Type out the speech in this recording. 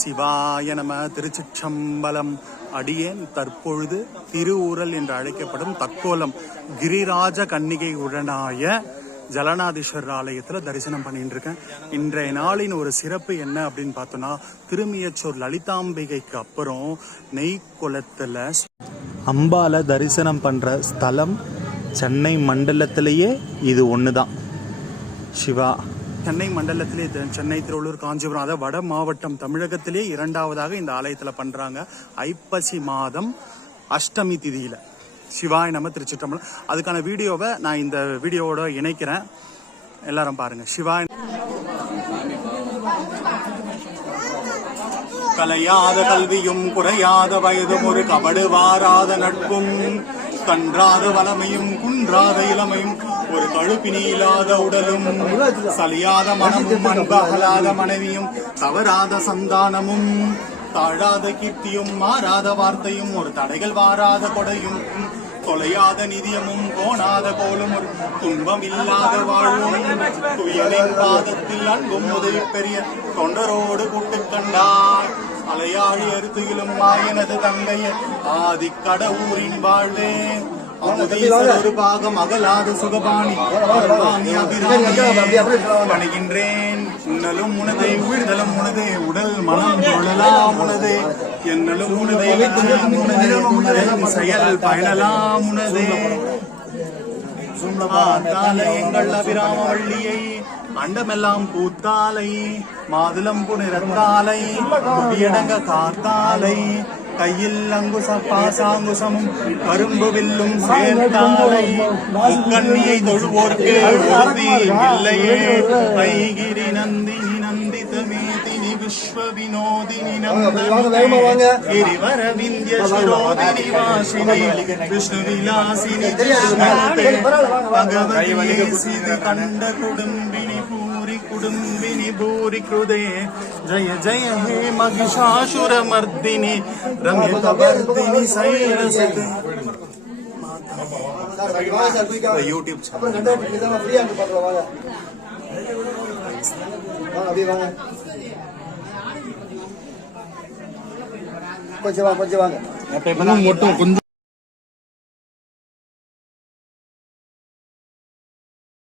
சிவாய நம திருச்சிற்றம்பலம். அடியேன் தற்பொழுது திருஊரல் என்று அழைக்கப்படும் தக்கோலம். கிரிராஜ கன்னிகை உடனாய ஜலநாதீஸ்வரர் ஆலயத்தில் தரிசனம் பண்ணிட்டு இருக்கேன் இன்றைய நாளின் ஒரு சிறப்பு என்ன அப்படின்னு பார்த்தோம்னா திருமியச்சூர் லலிதாம்பிகைக்கு அப்புறம் நெய்க்குளத்தில் அம்பால தரிசனம் பண்ற ஸ்தலம் சென்னை மண்டலத்திலேயே இது ஒன்று தான் சிவா. சென்னை மண்டலத்திலே சென்னை திருவள்ளூர் காஞ்சிபுரம் அதாவது வட மாவட்டம் தமிழகத்திலே இரண்டாவதாக இந்த ஆலயத்தில் பண்ணுறாங்க ஐப்பசி மாதம் அஷ்டமி திதியில். சிவாய் நம்ம திருச்சிற்றம்பலம். அதுக்கான வீடியோவை நான் இந்த வீடியோவோட இணைக்கிறேன். எல்லாரும் பாருங்கள் சிவாய் கலையாத கல்வியும் குறையாத வயதும் ஒரு கபடு வாராத நட்பும் தன்றாத வளமையும் குன்றாத இளமையும் ஒரு கழுப்பினியில்லாத உடலும் சலியாத மனமும் அன்பகலாத மனைவியும் தவறாத சந்தானமும் தாழாத கீர்த்தியும் மாறாத வார்த்தையும் ஒரு தடைகள் வாராத கொடையும் தொலையாத நிதியமும் கோணாத கோலும் ஒரு துன்பம் இல்லாத வாழ்வும் துயரின் பாதத்தில் அன்பும் உதவி பெரிய தொண்டரோடு கூட்டுக் கண்டார். மலையாளி அறுத்துகிலும் மாயனது தங்கைய. ஆதிக்கடவுரின் வாழ்வே. ஒரு பாகம் அகலாத சுகபாணி. பணிகின்றேன் உன்னலும் உனதே உயிர்தலும் உனதே. உடல் மனம் தொழலாம் உனதே. என்னலும் உனதே உனதே. செயல் பயனலாம் உனதே. எங்கள் அபிராம வள்ளியை அண்டமெல்லாம் பூத்தாலை மாதுளம் புனிரத்தாலை குடியடங்க காத்தாலை கையில் அங்குச பாசாங்குசமும் கரும்பு வில்லும் சேர்த்தாலை முக்கண்ணியை தொழுவோர்க்கு ஓதி இல்லையே. ஐகிரி நந்தினி நந்தித மேதினி விஸ்வ வினோதினி கிரிவர விந்திய சிரோதினி வாசினி விஷ்ணு விலாசினி பகவதியே சிறு கண்ட குடும்பினி பூரி குடும்பினி பூரி கிருதே ஜய ஜய ஹே மகிஷாசுர மர்தினி ரம்யத வர்தினி சைரசதே யூடியூப் அப்படியே அங்க பாக்கலாம் அப்படியே வாங்க. கொஞ்சம் வாங்க கொஞ்சம் வாங்க. மட்டும் கொஞ்சம்